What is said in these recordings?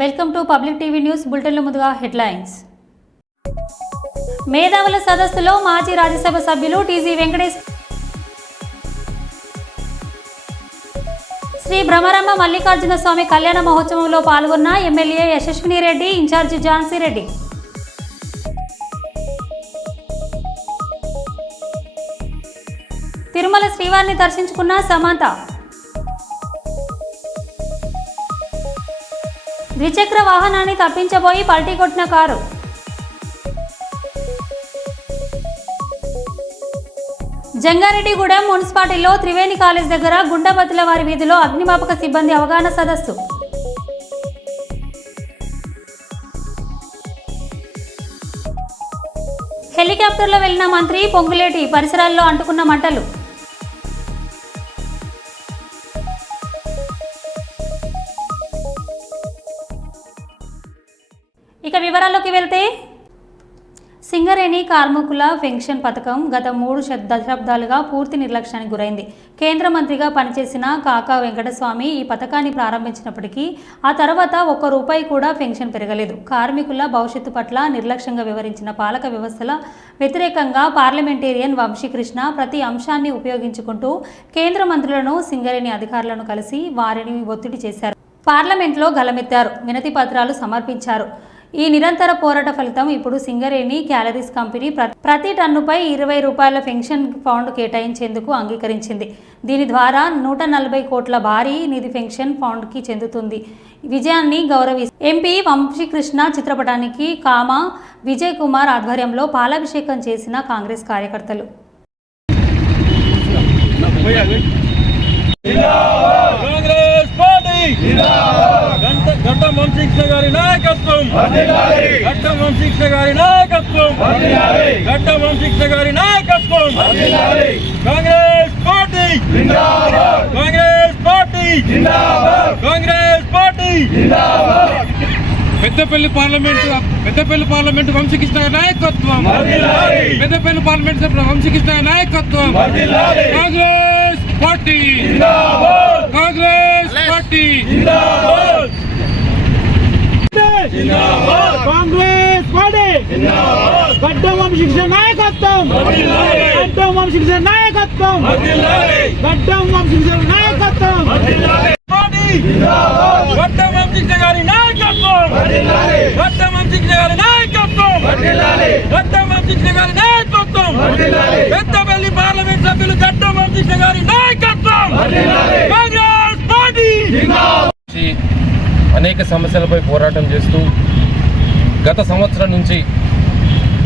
Welcome to public TV news బులెటిన్లో ముందుగా headlines. మేధావుల సదస్సులో మాజీ రాజ్యసభ సభ్యులు టీజీ వెంకటేష్, శ్రీ భ్రమరాంబ మల్లికార్జున స్వామి కళ్యాణ మహోత్సవంలో పాల్గొన్న ఎమ్మెల్యే యశస్విని రెడ్డి, ఇన్ఛార్జి ఝాన్సీ రెడ్డి. తిరుమల శ్రీవారిని దర్శించుకున్న సమంత. ద్విచక్ర వాహనాన్ని తప్పించబోయి పల్టీ కొట్టిన కారు. జంగారెడ్డిగూడెం మున్సిపాలిటీలో త్రివేణి కాలేజ్ దగ్గర గుండబతుల వారి వీధిలో అగ్నిమాపక సిబ్బంది అవగాహన సదస్సు. హెలికాప్టర్లో వెళ్లిన మంత్రి పొంగులేటి, పరిసరాల్లో అంటుకున్న మంటలు. ఇక వివరాల్లోకి వెళ్తే, సింగరేణి కార్మికుల పెన్షన్ పథకం గత 3 దశాబ్దాలుగా పూర్తి నిర్లక్ష్యానికి గురైంది. కేంద్ర మంత్రిగా పనిచేసిన కాకా వెంకటస్వామి ఈ పథకాన్ని ప్రారంభించినప్పటికీ ఆ తర్వాత ఒక్క రూపాయి కూడా పెన్షన్ పెరగలేదు. కార్మికుల భవిష్యత్తు పట్ల నిర్లక్ష్యంగా వివరించిన పాలక వ్యవస్థల వ్యతిరేకంగా పార్లమెంటేరియన్ వంశీకృష్ణ ప్రతి అంశాన్ని ఉపయోగించుకుంటూ కేంద్ర మంత్రులను, సింగరేణి అధికారులను కలిసి వారిని ఒత్తిడి చేశారు. పార్లమెంట్లో గలమెత్తారు, వినతి పత్రాలు సమర్పించారు. ఈ నిరంతర పోరాట ఫలితం ఇప్పుడు సింగరేణి క్యాలరీస్ కంపెనీ ప్రతి టన్నుపై 20 రూపాయల పెన్షన్ ఫండ్ కేటాయించేందుకు అంగీకరించింది. దీని ద్వారా 140 కోట్ల భారీ నిధి పెన్షన్ ఫండ్కి చెందుతుంది. విజయాన్ని ఎంపీ వంశీకృష్ణ చిత్రపటానికి కామా విజయ్ కుమార్ ఆధ్వర్యంలో పాలాభిషేకం చేసిన కాంగ్రెస్ కార్యకర్తలు. గడ్డం వంశీకృష్ణ గారి నాయకత్వం, గడ్డం వంశీకృష్ణ గారి నాయకత్వం, గడ్డం వంశీకృష్ణ గారి నాయకత్వం. Congress party, Congress party, Congress party. Peddapalli parliament Vamsikrishna నాయకత్వం, పెద్దపల్లి పార్లమెంట్ సభ్యుల వంశీకృష్ణ నాయకత్వం. Congress party, Congress party, Congress party. Gaddam Vamsikrishna నాయకత్వం, గడ్డం వంశీకృష్ణ నాయకత్వం, గడ్డం వంశీకృష్ణ నాయకత్వం. గడ్డం వంశీకృష్ణ గారి నాయకత్వం, గడ్డం వంశీకృష్ణ గారి నాయకత్వం, గడ్డం వంశీకృష్ణ గారి నాయకత్వం. పెద్దపల్లి పార్లమెంట్ సభ్యులు గడ్డం వంశీకృష్ణ గారి నాయకత్వం. కాంగ్రెస్ పార్టీ. అనేక సమస్యలపై పోరాటం చేస్తూ గత సంవత్సరం నుంచి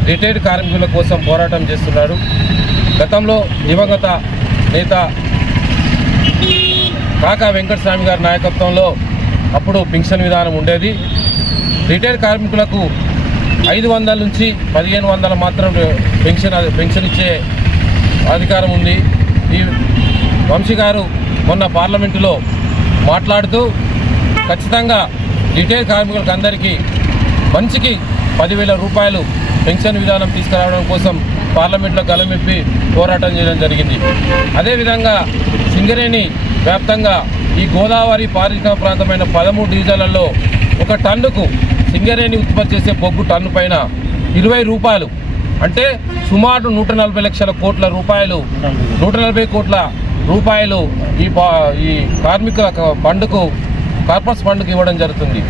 రిటైర్డ్ కార్మికుల కోసం పోరాటం చేస్తున్నారు. గతంలో దివంగత నేత కాకా వెంకటస్వామి గారి నాయకత్వంలో అప్పుడు పెన్షన్ విధానం ఉండేది. రిటైర్డ్ కార్మికులకు 500 నుంచి 1500 మాత్రం పెన్షన్ ఇచ్చే అధికారం ఉంది. ఈ వంశీ గారు మొన్న పార్లమెంటులో మాట్లాడుతూ ఖచ్చితంగా రిటైర్డ్ కార్మికులకు అందరికీ మనిషికి 10,000 రూపాయలు పెన్షన్ విధానం తీసుకురావడం కోసం పార్లమెంట్లో గలమెప్పి పోరాటం చేయడం జరిగింది. అదేవిధంగా సింగరేణి వ్యాప్తంగా ఈ గోదావరి పారిశ్రామిక ప్రాంతమైన 13 డివిజన్లలో ఒక టన్నుకు సింగరేణి ఉత్పత్తి చేసే బొగ్గు టన్ను పైన 20 రూపాయలు, అంటే సుమారు 140 లక్షల కోట్ల రూపాయలు, 140 కోట్ల రూపాయలు ఈ కార్మికుల ఫండ్కు, కార్పొరేట్ ఫండ్కి ఇవ్వడం జరుగుతుంది.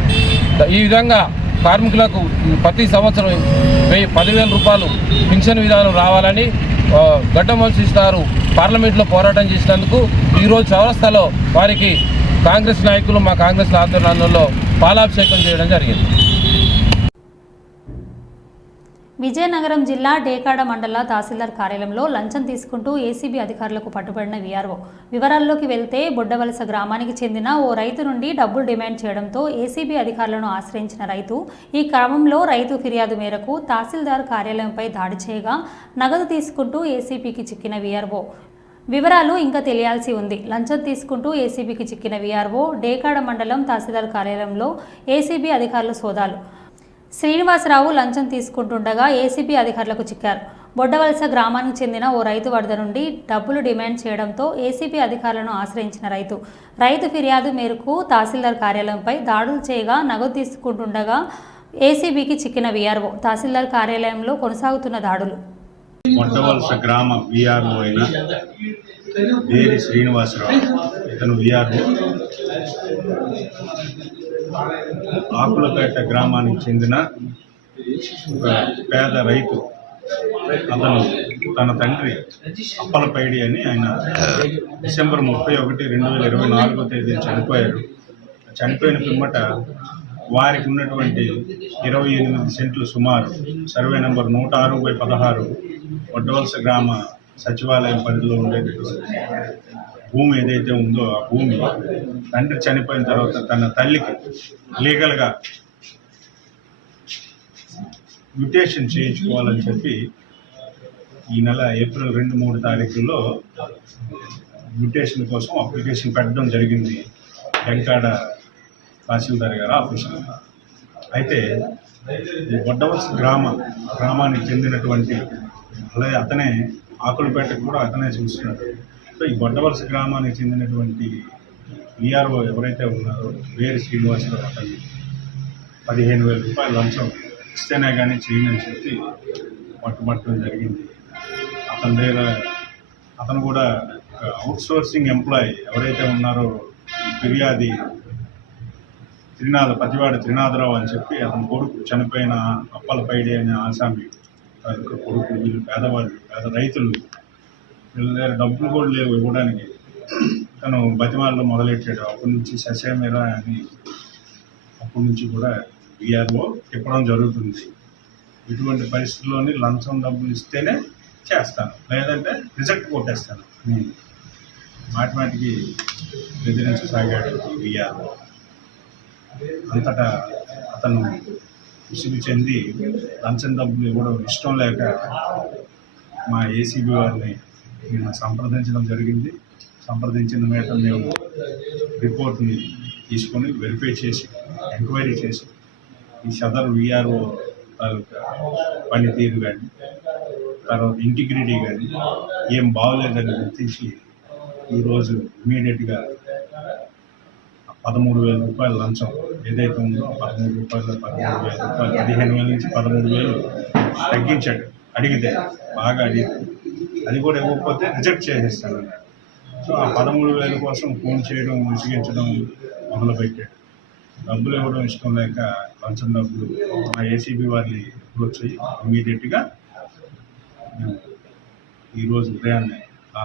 ఈ విధంగా కార్మికులకు ప్రతి సంవత్సరం 10,000 రూపాయలు పెన్షన్ విధానం రావాలని గడ్డం వంశీకృష్ణ గారు పార్లమెంట్లో పోరాటం చేసినందుకు ఈరోజు చౌరస్తాలో వారికి కాంగ్రెస్ నాయకులు, మా కాంగ్రెస్ ఆధ్వర్యంలో పాలాభిషేకం చేయడం జరిగింది. విజయనగరం జిల్లా డేకాడ మండల తహసీల్దార్ కార్యాలయంలో లంచం తీసుకుంటూ ఏసీబీ అధికారులకు పట్టుబడిన వీఆర్ఓ. వివరాల్లోకి వెళ్తే, బొడ్డవలస గ్రామానికి చెందిన ఓ రైతు నుండి డబ్బులు డిమాండ్ చేయడంతో ఏసీబీ అధికారులను ఆశ్రయించిన రైతు ఈ క్రమంలో రైతు ఫిర్యాదు మేరకు తహసీల్దార్ కార్యాలయంపై దాడి చేయగా నగదు తీసుకుంటూ ఏసీబీకి చిక్కిన వీఆర్ఓ. వివరాలు ఇంకా తెలియాల్సి ఉంది. లంచం తీసుకుంటూ ఏసీబీకి చిక్కిన వీఆర్ఓ డేకాడ మండలం తహసీల్దార్ కార్యాలయంలో ఏసీబీ అధికారులు సోదాలు. శ్రీనివాసరావు లంచం తీసుకుంటుండగా ఏసీబీ అధికారులకు చిక్కారు. బొడ్డవలస గ్రామానికి చెందిన ఓ రైతు వద్ద నుండి డబ్బులు డిమాండ్ చేయడంతో ఏసీబీ అధికారులను ఆశ్రయించిన రైతు ఫిర్యాదు మేరకు తహసీల్దార్ కార్యాలయంపై దాడులు చేయగా నగదు తీసుకుంటుండగా ఏసీబీకి చిక్కిన వీఆర్ఓ. తహసీల్దార్ కార్యాలయంలో కొనసాగుతున్న దాడులు. బొడ్డవలస గ్రామ వీఆర్ఓ అయిన వేరి శ్రీనివాసరావు, ఇతను వీఆర్ఓ, ఆకులపేట గ్రామానికి చెందిన ఒక పేద రైతు. అతను తన తండ్రి అప్పలపైడి అని ఆయన డిసెంబర్ 31, 2024 తేదీన చనిపోయారు. చనిపోయిన పిమ్మట వారికి ఉన్నటువంటి 28 సెంట్లు సుమారు సర్వే నంబర్ 106/16 బొడ్డవలస గ్రామ సచివాలయం పరిధిలో ఉండేటటువంటి భూమి ఏదైతే ఉందో ఆ భూమి తండ్రి చనిపోయిన తర్వాత తన తల్లికి లీగల్గా మ్యుటేషన్ చేయించుకోవాలని చెప్పి ఈ నెల ఏప్రిల్ 2-3 తారీఖుల్లో మ్యుటేషన్ కోసం అప్లికేషన్ పెట్టడం జరిగింది వెంకాడ తహసీల్దార్ గారు ఆఫీసులో. అయితే ఈ బొడ్డవలస గ్రామానికి చెందినటువంటి, అలాగే అతనే ఆకులపేటకు కూడా అతనే చూస్తున్నాడు. సో ఈ బొడ్డవలస గ్రామానికి చెందినటువంటి వీఆర్ఓ ఎవరైతే ఉన్నారో వేరి శ్రీనివాసరావు, అతన్ని 15,000 రూపాయలు లంచం ఇస్తేనే కానీ చేయనని చెప్పి పట్టుబట్టడం జరిగింది. అతని దగ్గర అతను కూడా అవుట్ సోర్సింగ్ ఎంప్లాయీ ఎవరైతే ఉన్నారో ఈ ఫిర్యాది పతివాడి త్రినాథరావు అని చెప్పి అతని కొడుకు చనిపోయిన అప్పలపైడి అనే ఆసామి కొడుకు. వీళ్ళు పేదవాళ్ళు, పేద రైతులు, వీళ్ళ దగ్గర డబ్బులు కూడా లేవు ఇవ్వడానికి. తను బతిమాలలో మొదలెట్టాడు. అప్పటి నుంచి ససేమిరా అని అప్పటి నుంచి కూడా వీఆర్ఓ తిప్పడం జరుగుతుంది. ఇటువంటి పరిస్థితుల్లోని లంచం డబ్బులు ఇస్తేనే చేస్తాను, లేదంటే రిజెక్ట్ కొట్టేస్తాను మాటిమాటికి బెదిరించసాగాడు వీఆర్ఓ. అంతటా అతను విసుగు చెంది లంచం డబ్బులు ఇవ్వడం ఇష్టం లేక మా ఏసీబీ వారిని మేము సంప్రదించడం జరిగింది. సంప్రదించిన మీద మేము రిపోర్ట్ని తీసుకొని వెరిఫై చేసి ఎంక్వైరీ చేసి ఈ సదరు వీఆర్ఓ తాలూకా పనితీరు కానీ తర్వాత ఇంటిగ్రిటీ కానీ ఏం బాగోలేదని గుర్తించి ఈరోజు ఇమీడియట్గా 13,000 రూపాయల లంచం ఏదైతే ఉందో 15,000 నుంచి 13,000 తగ్గించాడు. అడిగితే బాగా అడిగితే అది కూడా ఇవ్వకపోతే రిజెక్ట్ చేసేస్తాను అన్నాడు. సో ఆ 13,000 కోసం ఫోన్ చేయడం, విసిగించడం మొదలుపెట్టాడు. డబ్బులు ఇవ్వడం ఇష్టం లేక లంచం డబ్బులు మా ఏసీబీ వారిని అప్రోచ్ అయ్యి ఇమీడియట్గా మేము ఈరోజు ఉదయాన్నే ఆ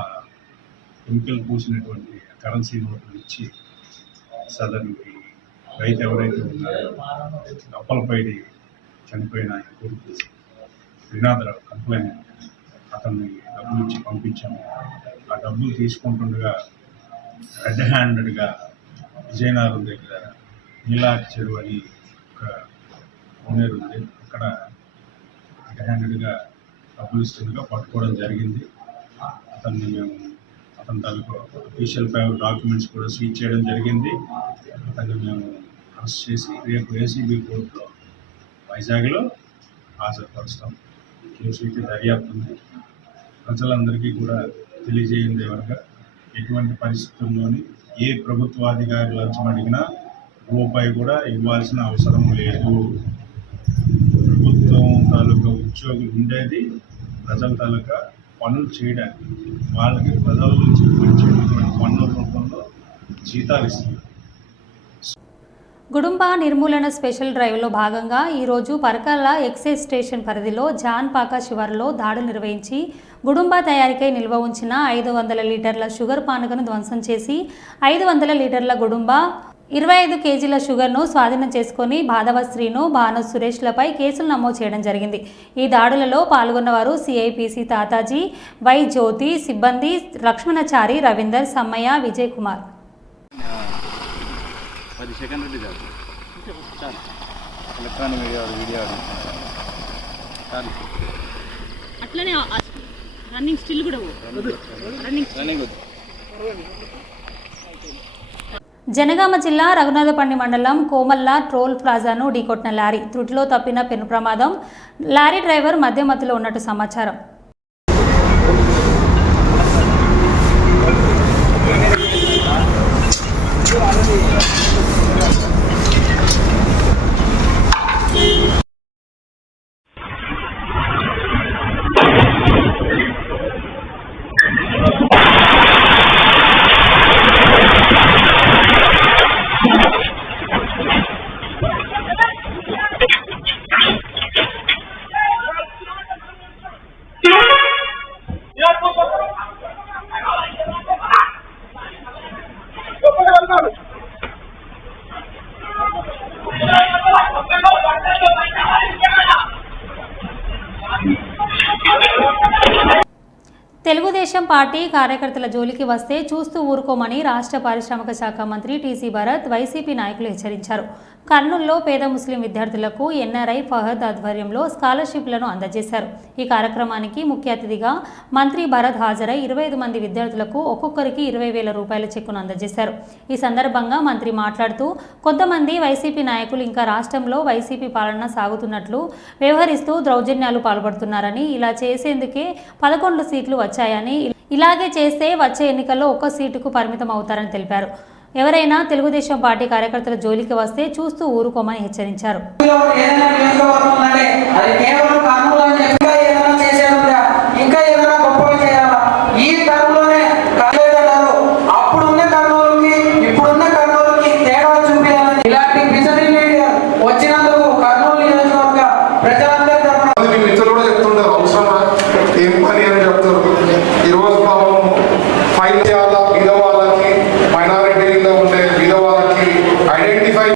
కెమికల్ పూసినటువంటి కరెన్సీ నోట్లు ఇచ్చి సదరుకి రైతు ఎవరైతే ఉన్నారో అప్పలపైడి చనిపోయిన ఆయన కొడుకు శ్రీనాథరావు కంప్లైంట్, అతన్ని డబ్బులు ఇచ్చి పంపించాము. ఆ డబ్బులు తీసుకుంటుండగా రెడ్ హ్యాండెడ్గా విజయనగరం దగ్గర నీలాటి చెరువు అని ఒక ఓనర్ ఉంది, అక్కడ రెడ్ హ్యాండెడ్గా డబ్బులు ఇస్తుండగా పట్టుకోవడం జరిగింది. అతన్ని మేము అతని తాలూకు అఫీషియల్ ఫైల్ డాక్యుమెంట్స్ కూడా సీజ్ చేయడం జరిగింది. అతన్ని మేము అరెస్ట్ చేసి రేపు ఏసీబీ కోర్టులో వైజాగ్లో హాజరుపరుస్తాం. కేసు అయితే దర్యాప్తు ఉంది. ప్రజలందరికీ కూడా తెలియజేయండి ఎవరుగా ఎటువంటి పరిస్థితుల్లోని ఏ ప్రభుత్వాధికారి లంచం అడిగినా రూపాయి కూడా ఇవ్వాల్సిన అవసరం లేదు. ప్రభుత్వం తాలూకా ఉద్యోగులు ఉండేది ప్రజల తాలూకా పనులు చేయడానికి, వాళ్ళకి ప్రజల నుంచి వచ్చేటటువంటి పన్నుల రూపంలో జీతాలు ఇస్తున్నారు. గుడుంబా నిర్మూలన స్పెషల్ డ్రైవ్లో భాగంగా ఈరోజు పరకాల ఎక్సైజ్ స్టేషన్ పరిధిలో జాన్పాక శివారులో దాడులు నిర్వహించి గుడుంబా తయారీకై నిల్వ ఉంచిన 500 లీటర్ల షుగర్ పానకను ధ్వంసం చేసి 500 లీటర్ల గుడుంబా 25 కేజీల షుగర్ను స్వాధీనం చేసుకుని బాధవశ్రీను భాను సురేష్లపై కేసులు నమోదు చేయడం జరిగింది. ఈ దాడులలో పాల్గొన్నవారు సిఐపిసి తాతాజీ, వై జ్యోతి, సిబ్బంది లక్ష్మణచారి, రవీందర్, సమ్మయ్య, విజయ్ కుమార్. 10 సెకండ్లు చాలు. ఎలక్ట్రానిక్ మీడియా వీడియో చాలు. అట్లనే రన్నింగ్ స్టిల్ కూడా రన్నింగ్ జనగామ జిల్లా రఘునాథపల్లి మండలం కోమల్లా టోల్ ప్లాజాను ఢీకొట్టిన లారీ. త్రుటిలో తప్పిన పెను ప్రమాదం. లారీ డ్రైవర్ మధ్యమత్తులో ఉన్నట్టు సమాచారం. తెలుగుదేశం పార్టీ కార్యకర్తల జోలికి వస్తే చూస్తూ ఊరుకోమని రాష్ట్ర పారిశ్రామిక శాఖ మంత్రి టీసీ భరత్ వైసీపీ నాయకులు హెచ్చరించారు. కర్నూలులో పేద ముస్లిం విద్యార్థులకు ఎన్ఆర్ఐ ఫహద్ ఆధ్వర్యంలో స్కాలర్షిప్లను అందజేశారు. ఈ కార్యక్రమానికి ముఖ్య అతిథిగా మంత్రి భరత్ హాజరై 25 మంది విద్యార్థులకు ఒక్కొక్కరికి 20,000 రూపాయల చెక్కును అందజేశారు. ఈ సందర్భంగా మంత్రి మాట్లాడుతూ కొంతమంది వైసీపీ నాయకులు ఇంకా రాష్ట్రంలో వైసీపీ పాలన సాగుతున్నట్లు వ్యవహరిస్తూ దౌర్జన్యాలు పాల్పడుతున్నారని, ఇలా చేసేందుకే 11 సీట్లు వచ్చాయని, ఇలాగే చేస్తే వచ్చే ఎన్నికల్లో 1 సీటుకు పరిమితం అవుతారని తెలిపారు. ఎవరైనా తెలుగుదేశం పార్టీ కార్యకర్తల జోలికి వస్తే చూస్తూ ఊరుకోమని హెచ్చరించారు. ఐడెంటిఫై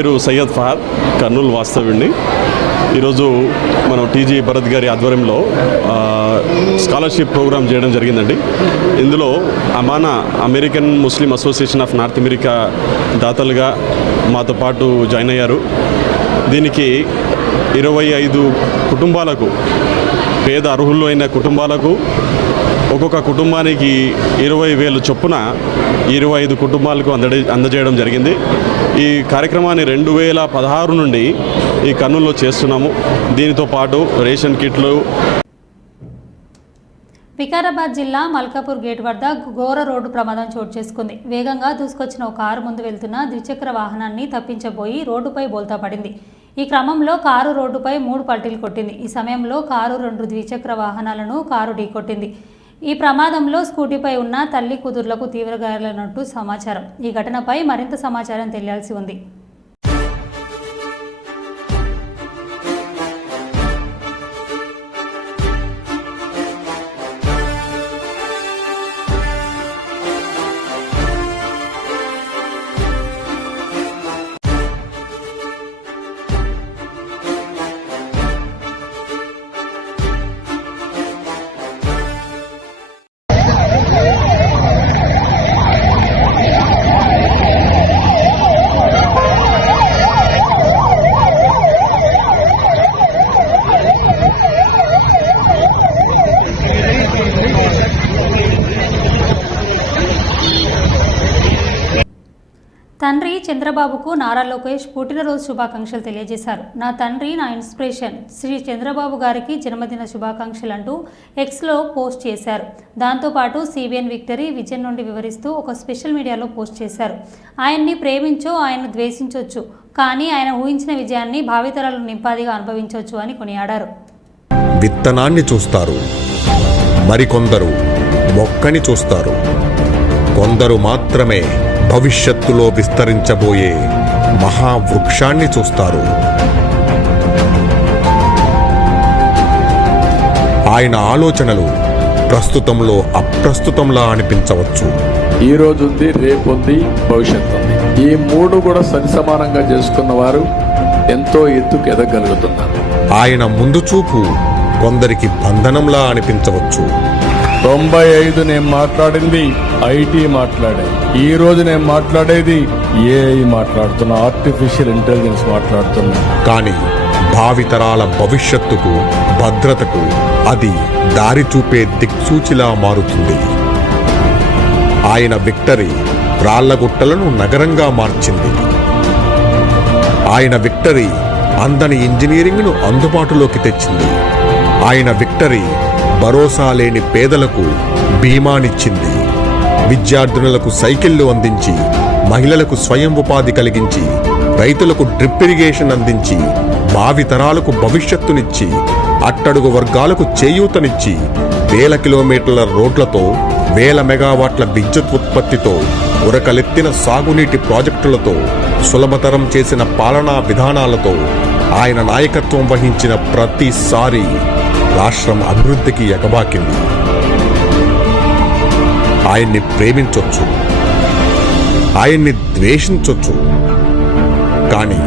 పేరు సయ్యద్ ఫహద్, కర్నూలు వాస్తవ్యుడిని. ఈరోజు మనం టీజీ భరత్ గారి ఆధ్వర్యంలో స్కాలర్షిప్ ప్రోగ్రామ్ చేయడం జరిగిందండి. ఇందులో American Muslim Association of North America దాతలుగా మాతో పాటు జాయిన్ అయ్యారు. దీనికి 25 కుటుంబాలకు, పేద అర్హులు అయిన కుటుంబాలకు ఒక్కొక్క కుటుంబానికి 20,000 చొప్పున 25 కుటుంబాలకు అందజేయడం జరిగింది. ఈ కార్యక్రమాన్ని 2016 నుండి ఈ కర్నూలులో చేస్తున్నాము. దీనితో పాటు రేషన్ కిట్లు. వికారాబాద్ జిల్లా మల్కాపూర్ గేట్ వద్ద ఘోర రోడ్డు ప్రమాదం చోటు చేసుకుంది. వేగంగా దూసుకొచ్చిన ఒక కారు ముందు వెళ్తున్న ద్విచక్ర వాహనాన్ని తప్పించబోయి రోడ్డుపై బోల్తా పడింది. ఈ క్రమంలో కారు రోడ్డుపై 3 పల్టీలు కొట్టింది. ఈ సమయంలో కారు 2 ద్విచక్ర వాహనాలను కారు ఢీకొట్టింది. ఈ ప్రమాదంలో స్కూటీపై ఉన్న తల్లి కూతుర్లకు తీవ్ర గాయాలైనట్టు సమాచారం. ఈ ఘటనపై మరింత సమాచారం తెలియాల్సి ఉంది. తండ్రి చంద్రబాబుకు నారా లోకేష్ పుట్టినరోజు శుభాకాంక్షలు తెలియజేశారు. నా తండ్రి నా ఇన్స్పిరేషన్, శ్రీ చంద్రబాబు గారికి జన్మదిన శుభాకాంక్షలు అంటూ ఎక్స్లో పోస్ట్ చేశారు. దాంతోపాటు సిబిఎన్ విక్టరీ విజన్ నుండి వివరిస్తూ ఒక స్పెషల్ మీడియాలో పోస్ట్ చేశారు. ఆయన్ని ప్రేమించో, ఆయన్ను ద్వేషించవచ్చు, కానీ ఆయన ఊహించిన విజయాన్ని భావితరాలు నింపాదిగా అనుభవించవచ్చు అని కొనియాడారు. విత్తనాన్ని చూస్తారు, మరికొందరు మొక్కని చూస్తారు, కొందరు మాత్రమే భవిష్యత్తులో విస్తరించబోయే మహావృక్షాన్ని చూస్తారు. ఆయన ఆలోచనలు ప్రస్తుతంలో అప్రస్తుతంలా అనిపించవచ్చు. ఈ రోజు ఉంది, రేపు ఉంది, భవిష్యత్తు ఉంది. ఈ 3 కూడా సరిసమానంగా చేసుకున్న వారు ఎంతో ఎత్తుకు ఎదగలుగుతున్నారు. ఆయన ముందు చూపు కొందరికి బంధనంలా అనిపించవచ్చు. 95 నేను మాట్లాడింది ఐటీ మాట్లాడాను. ఈ రోజు నేను మాట్లాడేది ఏఐ మాట్లాడుతున్నా, ఆర్టిఫిషియల్ ఇంటెలిజెన్స్ మాట్లాడుతున్నా. కానీ భావితరాల భవిష్యత్తుకు, భద్రతకు అది దారి చూపే దిక్సూచిలా మారుతుంది. ఆయన విక్టరీ రాళ్లగుట్టలను నగరంగా మార్చింది. ఆయన విక్టరీ అందని ఇంజనీరింగ్ను అందుబాటులోకి తెచ్చింది. ఆయన విక్టరీ భరోసా లేని పేదలకు బీమానిచ్చింది. విద్యార్థినులకు సైకిళ్లు అందించి, మహిళలకు స్వయం ఉపాధి కలిగించి, రైతులకు డ్రిప్ ఇరిగేషన్ అందించి, భావితరాలకు భవిష్యత్తునిచ్చి, అట్టడుగు వర్గాలకు చేయూతనిచ్చి, వేల కిలోమీటర్ల రోడ్లతో, వేల మెగావాట్ల విద్యుత్ ఉత్పత్తితో, ఉరకలెత్తిన సాగునీటి ప్రాజెక్టులతో, సులభతరం చేసిన పాలనా విధానాలతో ఆయన నాయకత్వం వహించిన ప్రతిసారి రాష్ట్రం అభివృద్ధికి ఎగబాకింది. ఆయన్ని ప్రేమించొచ్చు, ఆయన్ని ద్వేషించొచ్చు, కానీ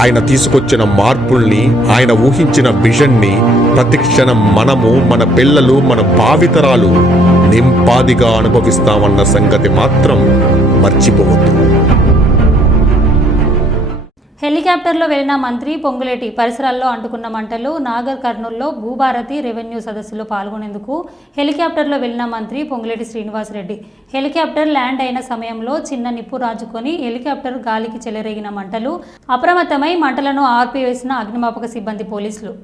ఆయన తీసుకొచ్చిన మార్పుల్ని, ఆయన ఊహించిన విజన్ని ప్రతిక్షణం మనము, మన పిల్లలు, మన భావితరాలు నింపాదిగా అనుభవిస్తామన్న సంగతి మాత్రం మర్చిపోవద్దు. హెలికాప్టర్లో వెళ్లిన మంత్రి పొంగులేటి పరిసరాల్లో అంటుకున్న మంటలు. నాగర్ కర్నూల్లో భూభారతి రెవెన్యూ సదస్సులో పాల్గొనేందుకు హెలికాప్టర్లో వెళ్లిన మంత్రి పొంగులేటి శ్రీనివాసరెడ్డి హెలికాప్టర్ ల్యాండ్ అయిన సమయంలో చిన్న నిప్పు రాజుకొని హెలికాప్టర్ గాలికి చెలరేగిన మంటలు. అప్రమత్తమై మంటలను ఆర్పివేసిన అగ్నిమాపక సిబ్బంది, పోలీసులు.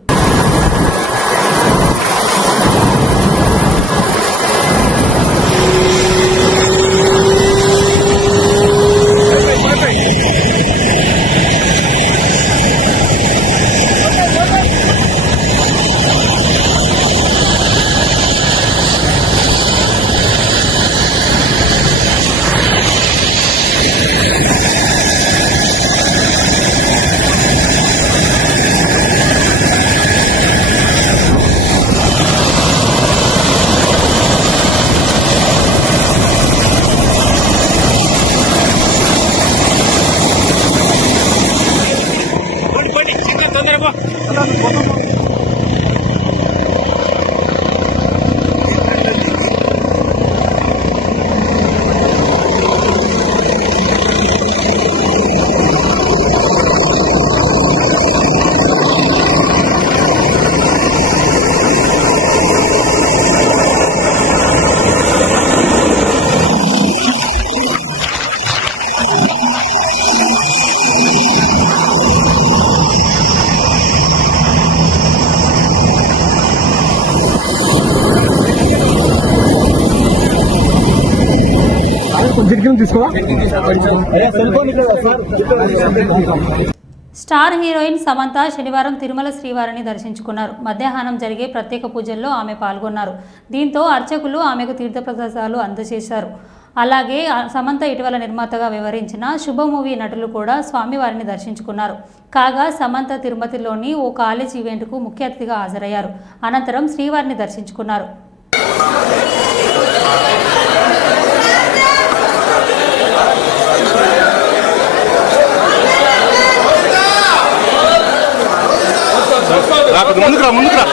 స్టార్ హీరోయిన్ సమంత శనివారం తిరుమల శ్రీవారిని దర్శించుకున్నారు. మధ్యాహ్నం జరిగే ప్రత్యేక పూజల్లో ఆమె పాల్గొన్నారు. దీంతో అర్చకులు ఆమెకు తీర్థప్రసాదాలు అందజేశారు. అలాగే సమంత ఇటీవల నిర్మాతగా వ్యవహరించిన శుభ మూవీ నటులు కూడా స్వామివారిని దర్శించుకున్నారు. కాగా సమంత తిరుపతిలోని ఓ కాలేజ్ ఈవెంట్కు ముఖ్య అతిథిగా హాజరయ్యారు. అనంతరం శ్రీవారిని దర్శించుకున్నారు. ముందుకు రా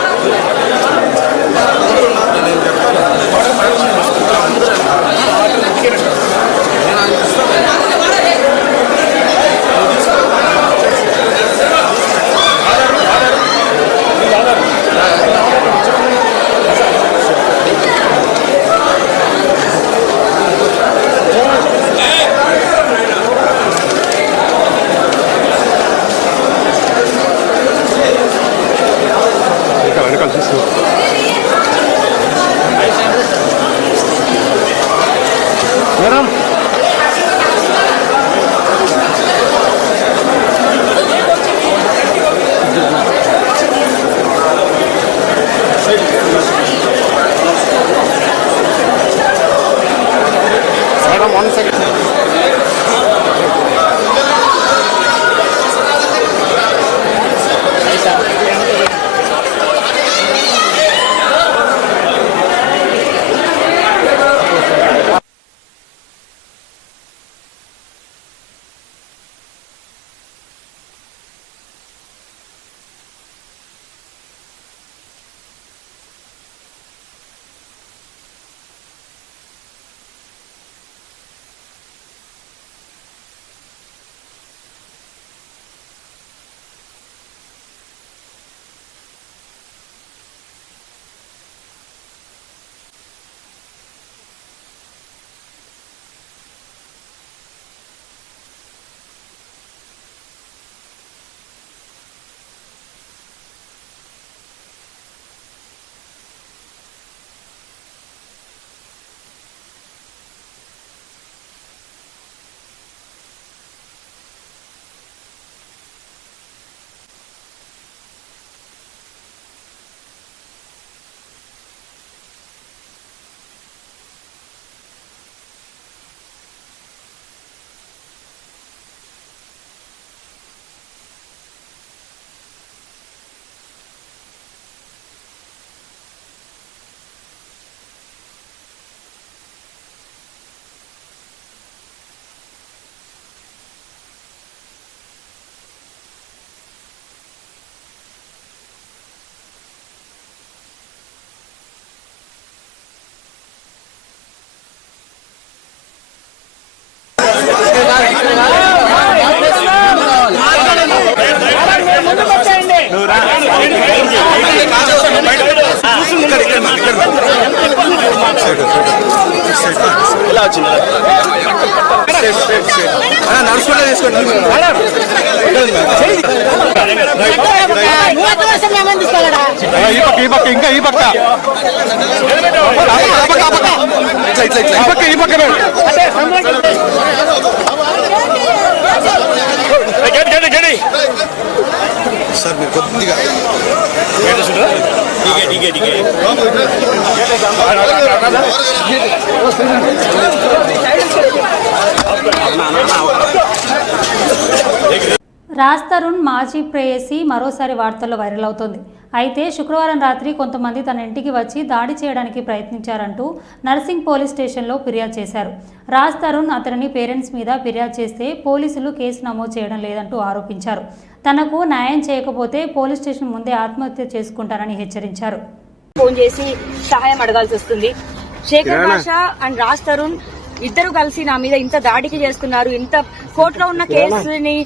నడుచుకుంటే తీసుకోండి. ఈ పక్క ఇంకా ఈ పక్క ఈ పక్క సార్ మీరు కొద్దిగా రాజ్ తరుణ్ మాజీ ప్రేయసి మరోసారి వార్తల్లో వైరల్ అవుతోంది. అయితే శుక్రవారం రాత్రి కొంతమంది తన ఇంటికి వచ్చి దాడి చేయడానికి ప్రయత్నించారంటూ నర్సింగ్ పోలీస్ స్టేషన్లో ఫిర్యాదు చేశారు. రాజ్ తరుణ్ అతని పేరెంట్స్ మీద ఫిర్యాదు చేస్తే పోలీసులు కేసు నమోదు చేయడం లేదంటూ ఆరోపించారు. తనకు న్యాయం చేయకపోతే పోలీస్ స్టేషన్ ముందే ఆత్మహత్య చేసుకుంటారని హెచ్చరించారు. ఫోన్ చేసి సహాయం అడగాల్సి వస్తుంది. శేఖర్ భాషా అండ్ రాజ్ తరుణ్ ఇద్దరు కలిసి నా మీద ఇంత దాడికి చేస్తున్నారు. ఇంత కోర్టులో ఉన్న కేసుని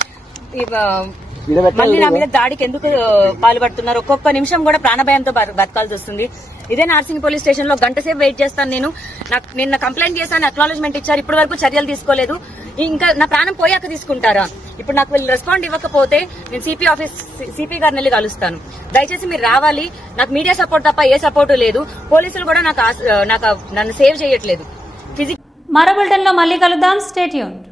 మళ్ళీ నా మీద దాడికి ఎందుకు పాల్పడుతున్నారు? ఒక్కొక్క నిమిషం కూడా ప్రాణభయంతో బతకాల్సి వస్తుంది. ఇదే నార్సింగ్ పోలీస్ స్టేషన్ లో గంట సేపు వెయిట్ చేస్తాను. నేను నిన్న కంప్లైంట్ చేశాను, అక్నాలెడ్జ్మెంట్ ఇచ్చారు, ఇప్పటి వరకు చర్యలు తీసుకోలేదు. ఇంకా నా ప్రాణం పోయాక తీసుకుంటారా? ఇప్పుడు నాకు వీళ్ళు రెస్పాండ్ ఇవ్వకపోతే నేను సిపి గారిని వెళ్ళి కలుస్తాను. దయచేసి మీరు రావాలి. నాకు మీడియా సపోర్ట్ తప్ప ఏ సపోర్టు లేదు. పోలీసులు కూడా నన్ను సేవ్ చేయట్లేదు. మరో బులెటిన్లో మళ్ళీ కలుద్దాం. Stay tuned.